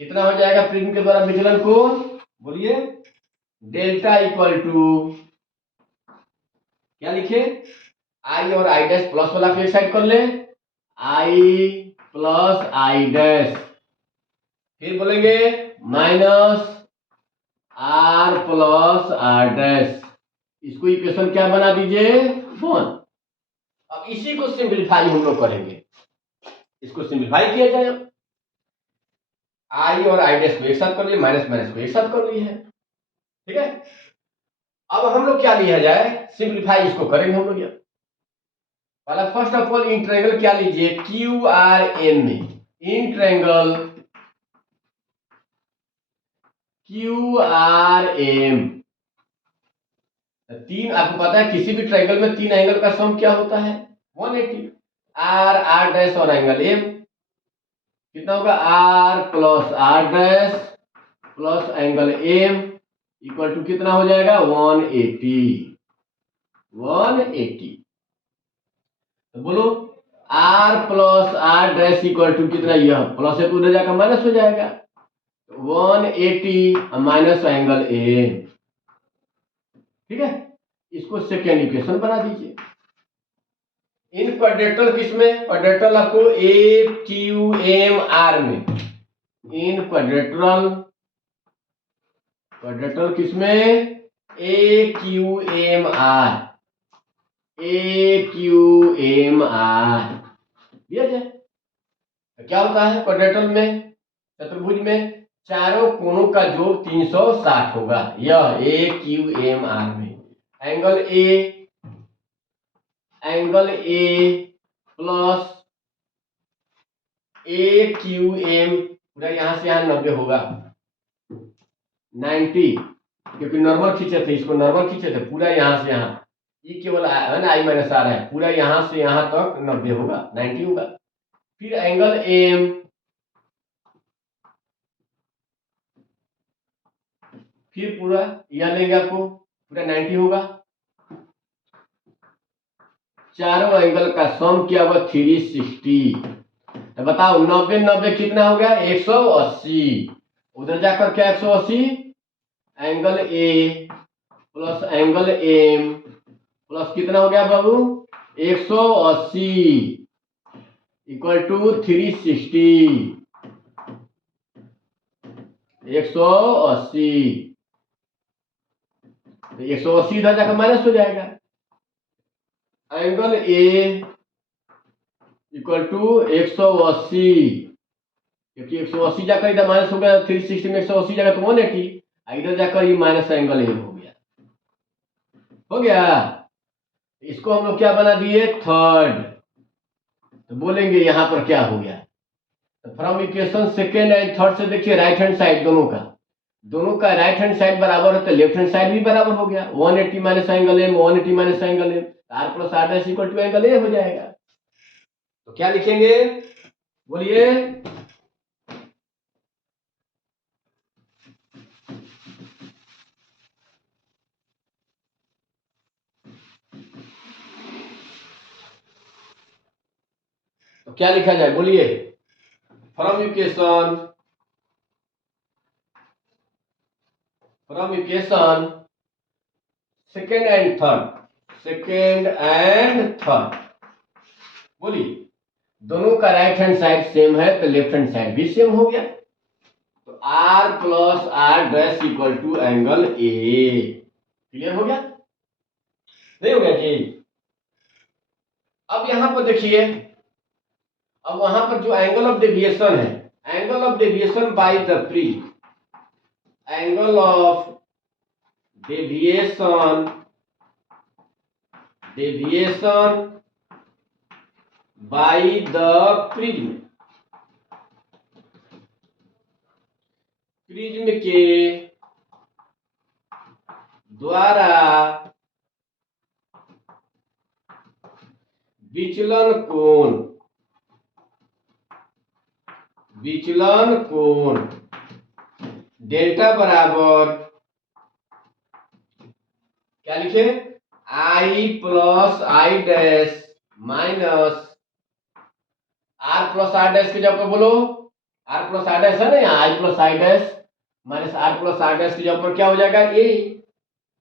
कितना हो जाएगा प्रिज्म के द्वारा विचलन कोण? बोलिए। डेल्टा इक्वल टू क्या लिखे? आई और आई डैश प्लस वाला को एक साइड कर ले, आई प्लस आई डैश, फिर बोलेंगे minus R plus R dash. इसको इक्वेशन क्या बना दीजिए? 1। अब इसी को सिंप्लीफाई हम लोग करेंगे। इसको सिंप्लीफाई किया जाए, आई और आई डैश को एक साथ कर लिए, माइनस माइनस को एक साथ कर लिए है, ठीक है। अब हम लोग क्या लिया जाए? सिंप्लीफाई इसको करेंगे हम लोग। पहला first of all in triangle क्या लीजिए? क्यू आर एम में, in triangle Q R M, तीन, आपको पता है किसी भी ट्रायंगल में तीन एंगल का सम क्या होता है? 180। आर आर डैश और एंगल एम कितना होगा? R plus R dash plus angle M equal to कितना हो जाएगा? 180। तो बोलो R plus R dash equal to कितना? यह प्लस है तो उधर जाकर माइनस हो जाएगा, 180 माइनस एंगल एम, ठीक है। इसको सेकेंड इक्वेशन बना दीजिए। इन क्वाड्रेटल किसमें? क्वाड्रेटल आपको ए क्यू एम आर में, इन क्वाड्रेटल किसमें? ए क्यू एम आर, दिया जाए तो क्या होता है? क्वाड्रेटल में, चतुर्भुज में चारों कोणों का जोड़ 360 होगा। यह ए क्यू एम आर में angle A plus A Q M पूरा यहां से यहां 90 होगा, 90, क्योंकि नॉर्मल खींचे थे, इसको नॉर्मल खींचे थे पूरा यहां से यहां, ई केवल है ना, आई माइनस आर है, पूरा यहां से यहां तक 90 होगा, 90 होगा। फिर एंगल एम, फिर पूरा यह लेंगे आपको पूरा 90 होगा। चारों एंगल का सम क्या होगा? 360। तो बताओ 90 90 कितना हो गया? 180। उधर जाकर क्या 180? Angle A plus angle M plus कितना हो गया बाबू? 180 इक्वल टू 360, 180। 180 इधर जाकर माइनस हो जाएगा, एंगल ए इक्वल टू 180, क्योंकि 180 जाकर इधर माइनस हो गया, 360 में 180 जाकर तो 180, इधर जाकर ये माइनस एंगल ए हो गया। इसको हम लोग क्या बना दिए? थर्ड। तो बोलेंगे यहां पर क्या हो गया? तो from equation second and third से देखिए राइट हैंड साइड दोनों का राइट हैंड साइड बराबर है तो लेफ्ट हैंड साइड भी बराबर हो गया, 180 minus angle M, 180 minus angle M, R plus R dash equal to angle A हो जाएगा। तो क्या लिखेंगे? बोलिए। तो क्या लिखा जाए? बोलिए। From equation second and third, बोलिए। दोनों का राइट हैंड साइड सेम है तो लेफ्ट हैंड साइड भी सेम हो गया, तो R plus R dash equal to angle A. Clear हो गया? नहीं हो गया जी? अब यहां पर देखिए, अब वहां पर जो एंगल ऑफ डेविएशन है, angle of deviation by the prism, angle of deviation by the prism के द्वारा विचलन कोण डेल्टा बराबर क्या लिखे, I plus I dash minus R plus R dash के जगह पर बोलो, आर प्लस आर डैश है ना यहाँ, I plus I dash minus R plus R dash के जगह पर क्या हो जाएगा, A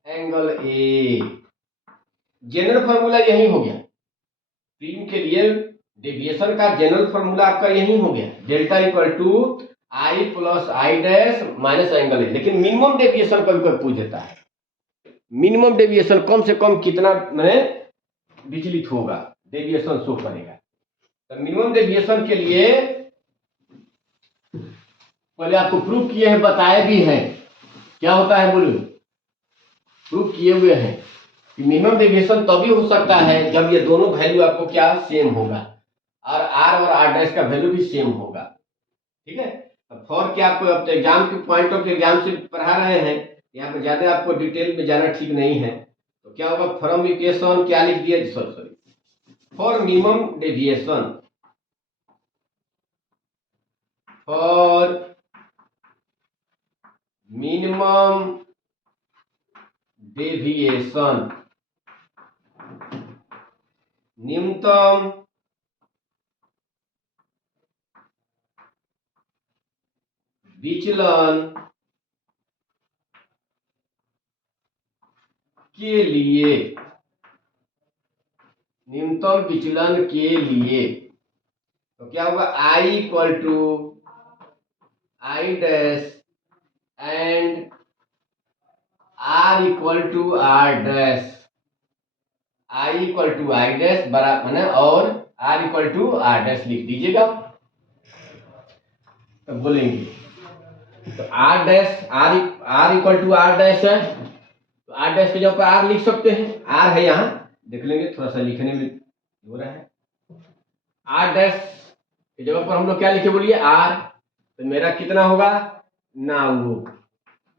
angle A. General formula यही हो गया, प्रीम के लिए डेविएशन का जनरल फॉर्मूला आपका यही हो गया, delta equal to I plus I dash minus angle A. लेकिन मिनिमम डेविएशन कभी कभी पूछ देता है, मिनिमम डेविएशन कम से कम कितना में विचलित होगा, डेविएशन शो करेगा। तो मिनिमम डेविएशन के लिए पहले आपको प्रूफ किए हैं, बताए भी हैं क्या होता है, बोलो प्रूफ किए हुए हैं कि मिनिमम डेविएशन तभी हो सकता है जब ये दोनों वैल्यू आपको क्या सेम होगा, और आर और आर डैश का वैल्यू भी सेम होगा। ठीक है, फॉर क्या आपको अब एग्जाम के पॉइंट ऑफ एग्जाम से पढ़ा रहे हैं, यहाँ पे ज्यादा आपको डिटेल में जाना ठीक नहीं है, तो क्या होगा, फ्रॉम इक्वेशन क्या लिख दिया, sorry for minimum deviation, for minimum deviation, न्यूनतम विचलन के लिए, न्यूनतम विचलन के लिए तो क्या होगा, I equal to I dash and R equal to R dash, I equal to I dash बराबर है और R equal to R dash लिख दीजिएगा। तो बोलेंगे तो R dash R equal to R dash है, तो आर डैश के जगह पर आर लिख सकते हैं, आर है यहाँ देख लेंगे, थोड़ा सा लिखने में हो रहा है। आर डैश की जगह पर हम लोग क्या लिखे बोलिए, आर, तो मेरा कितना होगा, 9,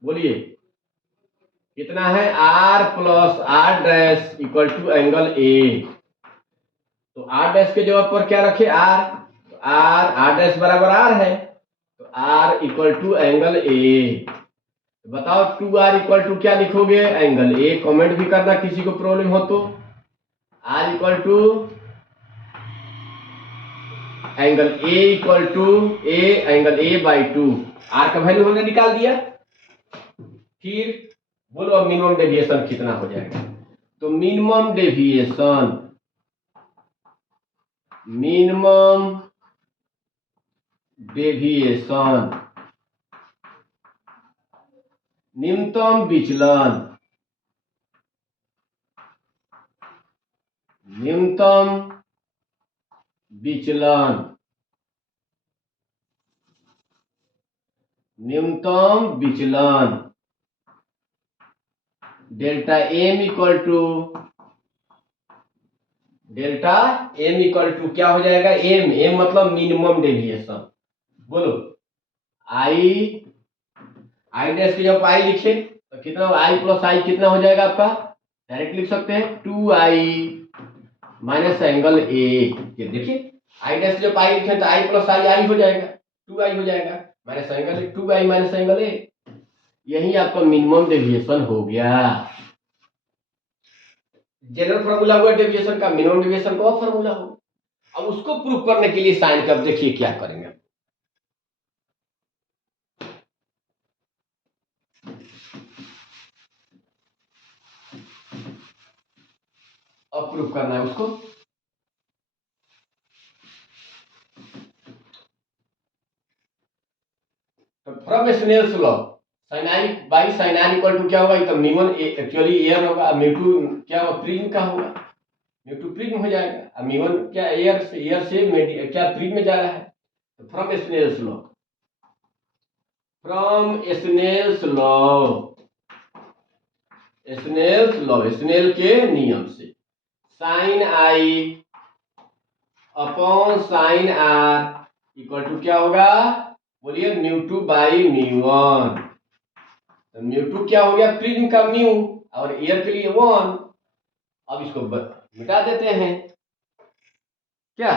बोलिए कितना है, R plus R dash equal to angle A. तो आर डैश के जगह पर क्या रखे, आर, तो आर डैश बराबर आर है, तो R equal to angle A. बताओ 2r इक्वल टू क्या लिखोगे, एंगल ए। कमेंट भी करना किसी को प्रॉब्लम हो तो, r equal to angle A equal to A angle A by 2, r का वैल्यू हमने निकाल दिया। फिर बोलो अब मिनिमम डेविएशन कितना हो जाएगा, तो मिनिमम डेविएशन, मिनिमम डेविएशन, न्यूनतम विचलन, न्यूनतम विचलन, न्यूनतम विचलन delta M equal to, delta M equal to क्या हो जाएगा, एम, एम मतलब मिनिमम डेविएशन। बोलो आई, आई डैश के जब आई लिखे तो कितना, आई प्लस आई कितना हो जाएगा आपका, डायरेक्ट लिख सकते हैं 2i माइनस एंगल ए। ये देखिए आई डैश जब आई लिखे तो आई प्लस आई आई हो जाएगा, 2i हो जाएगा minus angle 2i minus angle ए, यही आपका मिनिमम डेविएशन हो गया। जनरल फॉर्मूला हुआ डेविएशन का, मिनिमम डेविएशन का और फॉर्मूला हो। अब उसको प्रूव करने के लिए साइन कर देखिए क्या करेंगे, अब प्रूव करना है उसको। तो from Snell's law sin i by sin r equal to क्या होगा, तो म्यू1 एक्चुअली एयर होगा, म्यू2 क्या होगा, प्रिज्म का होगा, म्यू2 प्रिज्म हो जाएगा, अब म्यू1 क्या एयर से क्या प्रिज्म में जा रहा है। तो from Snell's law, from Snell's law, Snell's law, Snell के नियम से sin i upon sin r equal to क्या होगा, बोलिए म्यू2 बाई म्यू1। तो म्यू2 क्या हो गया, प्रिज्म का म्यू, और एयर के लिए 1। अब इसको मिटा देते हैं। क्या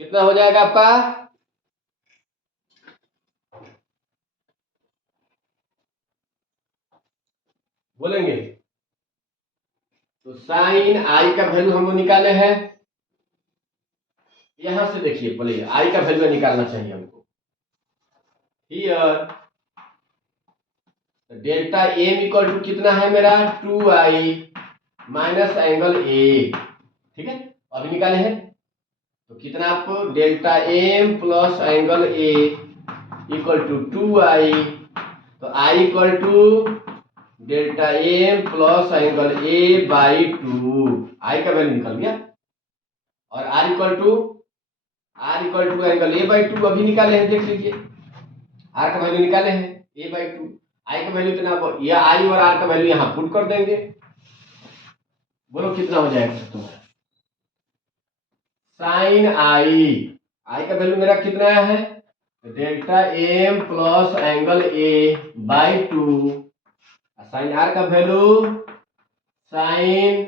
कितना हो जाएगा आपका? बोलेंगे तो साइन आई का वैल्यू हम लोग निकाले हैं। यहां से देखिए पहले आई का वैल्यू निकालना चाहिए हमको। Here delta M equal to कितना है मेरा? 2i माइनस एंगल ए। ठीक है, अभी निकाले हैं तो कितना आपको? Delta M plus angle A equal to 2i। तो I equal to delta M plus angle A by 2। I का वैल्यू निकल गया। और R equal to angle A by 2 अभी निकाले हैं, देख लीजिए। आर का वैल्यू निकाले हैं ए बाई 2। आई का वैल्यू इतना, या आई और आर का वैल्यू यहां पुट कर देंगे। बोलो कितना हो जाएगा तुम्हारा? साइन आई का वैल्यू मेरा कितना है? Delta M plus angle A by 2। Sine R का value sine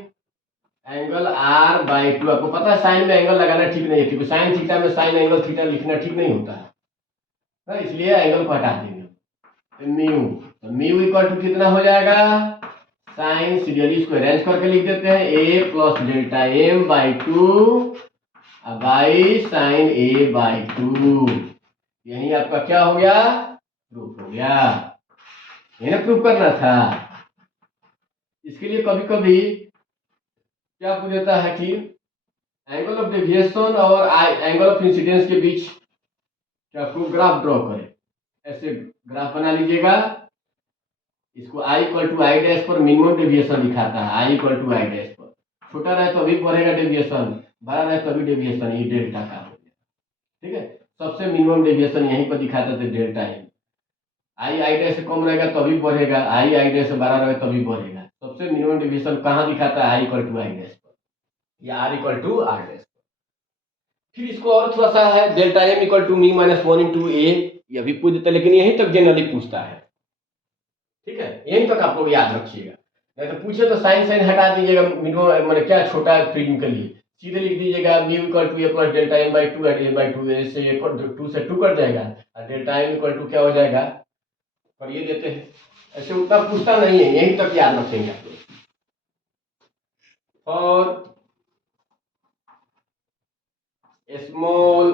angle R by 2। आपको पता है साइन में एंगल लगाना ठीक नहीं है, क्योंकि साइन थीटा में साइन एंगल थीटा लिखना ठीक नहीं होता है, इसलिए एंगल को हटा देंगे। म्यू इक्वल टू कितना हो जाएगा? साइन सीरियली इसको अरेंज करके लिख देते हैं A plus delta M by 2 by sine A by 2। यही आपका क्या हो गया? प्रूफ हो गया। इन्हें प्रूफ करना था। इसके लिए कभी कभी क्या पूछ देता है कि एंगल ऑफ डेविएशन और एंगल ऑफ इंसिडेंस के बीच क्या प्रूफ ग्राफ ड्रॉ करें। ऐसे ग्राफ बना लीजिएगा। इसको आई इक्वल टू आई डैश पर मिनिमम डेविएशन दिखाता है। I equal to I dash पर छोटा रहे तो भी बढ़ेगा डेविएशन, बड़ा रहे तभी डेविएशन, ये डेल्टा का हो गया। ठीक है, सबसे मिनिमम डेविएशन यहीं पर दिखाता था डेल्टा एम। आई डैश से कम रहेगा तभी बढ़ेगा, आई डैश से बड़ा रहेगा तभी बढ़ेगा। सबसे मिनिमम डेविएशन कहाँ दिखाता है? I equal to I dash पर या R equal to R dash पर। फिर इसको और थोड़ा सा है, delta M equal to mu minus 1 into A, ये भी पूछ देता है, लेकिन यहीं तक जनरली पूछता है। ठीक है, यहीं तक आप लोग याद रखिएगा। नहीं तो पूछे तो साइन साइन हटा दीजिएगा, मिनिमम मैंने क्या छोटा प्रिज्म के लिए सीधे लिख दीजिएगा mu equal to A plus delta M by 2 at A by 2। से 2 से 2 कट जाएगा और डेल्टा एम इक्वल टू क्या हो जाएगा? पर ये देते हैं, ऐसे उतना पूछता नहीं है, यहीं तक याद रखेंगे आप लोग। और स्मॉल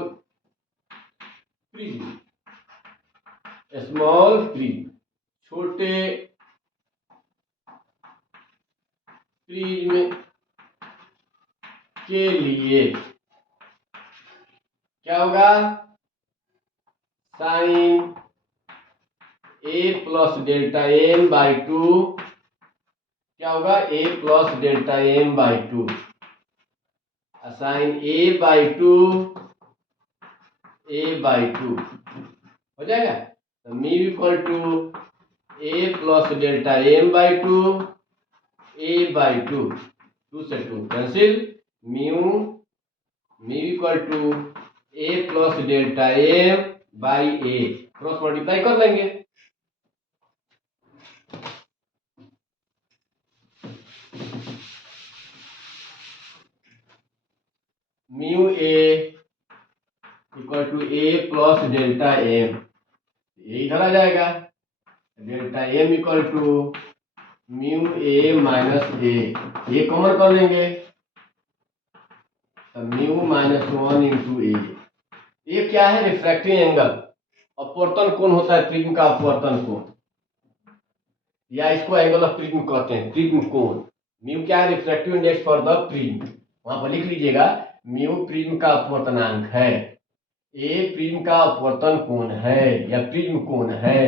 प्रिज्म, छोटे प्रिज्म के लिए क्या होगा? Sine A plus delta M by 2 क्या होगा? A plus delta M by 2 sine A by 2 हो जाएगा। तो mu equal to A plus delta M by 2 A by 2 से 2 cancel. Mu equal to A plus delta M by A, cross multiply कर लेंगे। Mu A equal to A plus delta M, ये इधर आ जाएगा। Delta M equal to mu A minus ए, ये कॉमन कर लेंगे तो म्यू माइनस 1 इंटू ए। ये क्या है? रिफ्रैक्टिंग एंगल, अपवर्तन कोण होता है प्रिज्म का, अपवर्तन कोण, या इसको एंगल ऑफ प्रिज्म कहते हैं, प्रिज्म कोण। म्यू क्या है? Refractive index for the prism. वहां पर लिख लीजिएगा म्यू प्रिज्म का अपवर्तनांक है, ए प्रिज्म का अपवर्तन कोण है या प्रिज्म कोण है।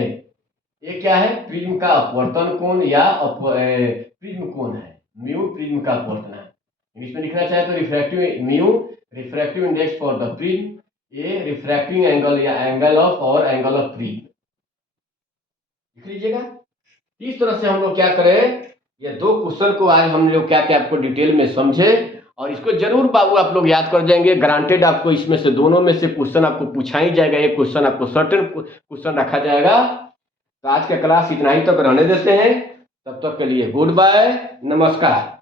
ये क्या है? प्रिज्म का अपवर्तन कोण या प्रिज्म कोण है। म्यू प्रिज्म का अपवर्तनांक, इंग्लिश में लिखना चाहे तो refractive, mu refractive index for the prism, A refracting angle या एंगल ऑफ और एंगल ऑफ प्रिज्म लिख लीजिएगा। इस तरह से हम लोग क्या करें, ये दो क्वेश्चन को आज हम लोग क्या क्या आपको डिटेल में समझे और इसको जरूर बाबू आप लोग याद कर जाएंगे। ग्रांटेड आपको इसमें से दोनों में से क्वेश्चन आपको पूछा ही जाएगा, एक क्वेश्चन आपको सर्टेन क्वेश्चन रखा जाएगा। तो आज का क्लास इतना ही तक रहने देते हैं, तब तक के लिए गुड बाय, नमस्कार।